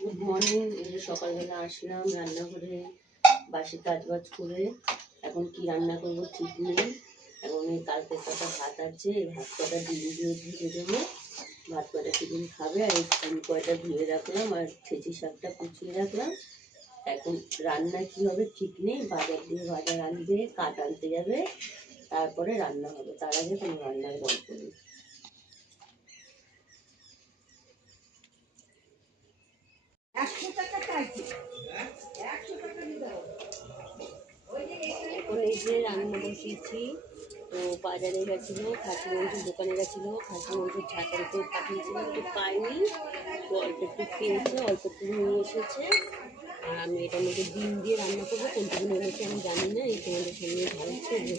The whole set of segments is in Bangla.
Good morning. এই যে সকালবেলা আসলাম রান্নাঘরে, বাসি কাজবাজ করে এখন কি রান্না করবো ঠিক নেই। এখন এই কালকে কটা ভাত আছে, এই ভাত কটা ডিম দিয়ে ভেজে দেবো, ভাত কটা টিফিন খাবে। আর এই ফুল কয়টা ধুয়ে রাখলাম আর ছেঁচি শাকটা কুচিয়ে রাখলাম। এখন রান্না কি হবে ঠিক নেই, বাজার দিয়ে বাজার আনবে, কাঠ আনতে যাবে, তারপরে রান্না হবে। তার আগে কোনো রান্নার গল্প নেই। এখন এই যে রান্না বসিয়েছি। তো বাজারে গেছিলো, খাসি মাংসের দোকানে গেছিলো, খাসি মাংসের ছাতার উপর পাঠিয়েছিলাম, তো পাইনি। তো অল্প একটু খেয়েছে, অল্প একটু নিয়ে এসেছে। আর আমি এটার মধ্যে ডিম দিয়ে রান্না করবো, কোনটুকুনি এনেছে আমি জানি না। এই তোমাদের সামনে ঢালছে যে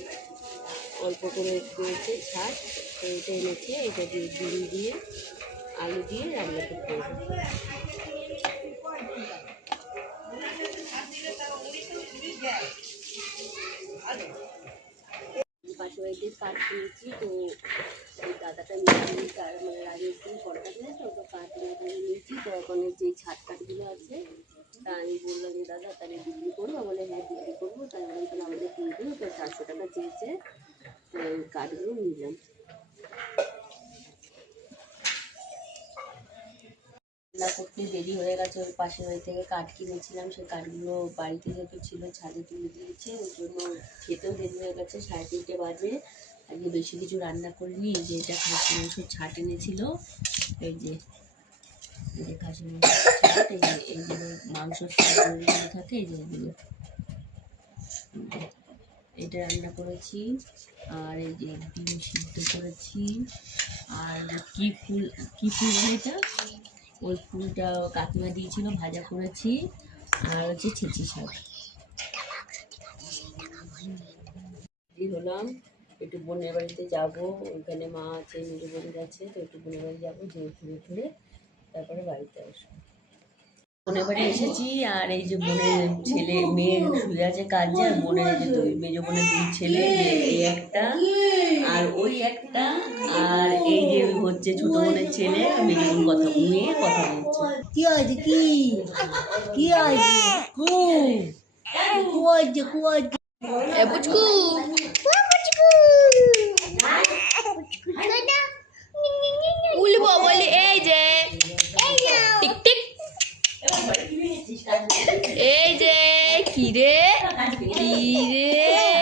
অল্প করে করেছে ছাট, তো এটা এনেছে, এটা দিয়ে ডিম দিয়ে আলু দিয়ে রান্না করতে হবে। পাশে বাড়িতে কাঠ কিনেছি, তো ওই দাদাটা নিয়ে তার মানে রাগের দিন কন্ট্যাক্ট নিয়েছে, তো কাঠ এখানে নিয়েছি। তো এখন যে ছাদ কাঠগুলো আছে, তা আমি বললাম যে দাদা তাহলে বিক্রি করবো, বলে হ্যাঁ বিক্রি করবো। তাই বললাম তাহলে আমাদের কিনে দিও। তো 400 টাকা চেয়েছে, তো ওই কাঠগুলো নিলাম। রান্না করতে দেরি হয়ে গেছে, ওই পাশের বাড়ি থেকে কাঠ কিনেছিলাম, সেই কাঠগুলো বাড়িতে যেহেতু ছিল ছাদে তুলে দিয়েছে, ওই জন্য খেতেও দেরি হয়ে গেছে, 3:30 বাজে। আজকে বেশি কিছু রান্না করিনি। এই যে এটা খাসি মাংসের ছাট এনেছিল, এই যে খাসি মাংসের ছাট, এই যে এইগুলো মাংসের ছাটগুলো থাকে, এই যে এগুলো এটা রান্না করেছি। আর এই যে ডিম সিদ্ধ করেছি। আর কি ফুল বলে এটা, ওই ফুলটা কাকিমা দিয়েছিল, ভাজা করেছি। আর হচ্ছে ছেঁচি শাক। হলাম একটু বোনের বাড়িতে যাবো, ওইখানে মা আছে, মেজো বোনের আছে, তো একটু বোনের বাড়ি যাবো, যে ঘুরে তারপরে বাড়িতে আসবো। বোনের বাড়ি এসেছি। আর এই যে বোনের ছেলে মেয়ে শুয়ে আছে কাজে, আর বোনের এই যে দুই মেজো বোনের 2 ছেলে, এই একটা আর ওই একটা, আর এই যে হচ্ছে ছোট বোনের ছেলে, মেজো বোন মেয়ে কথা বলছে। কি হয়েছে, কি হয়েছে, পুচকু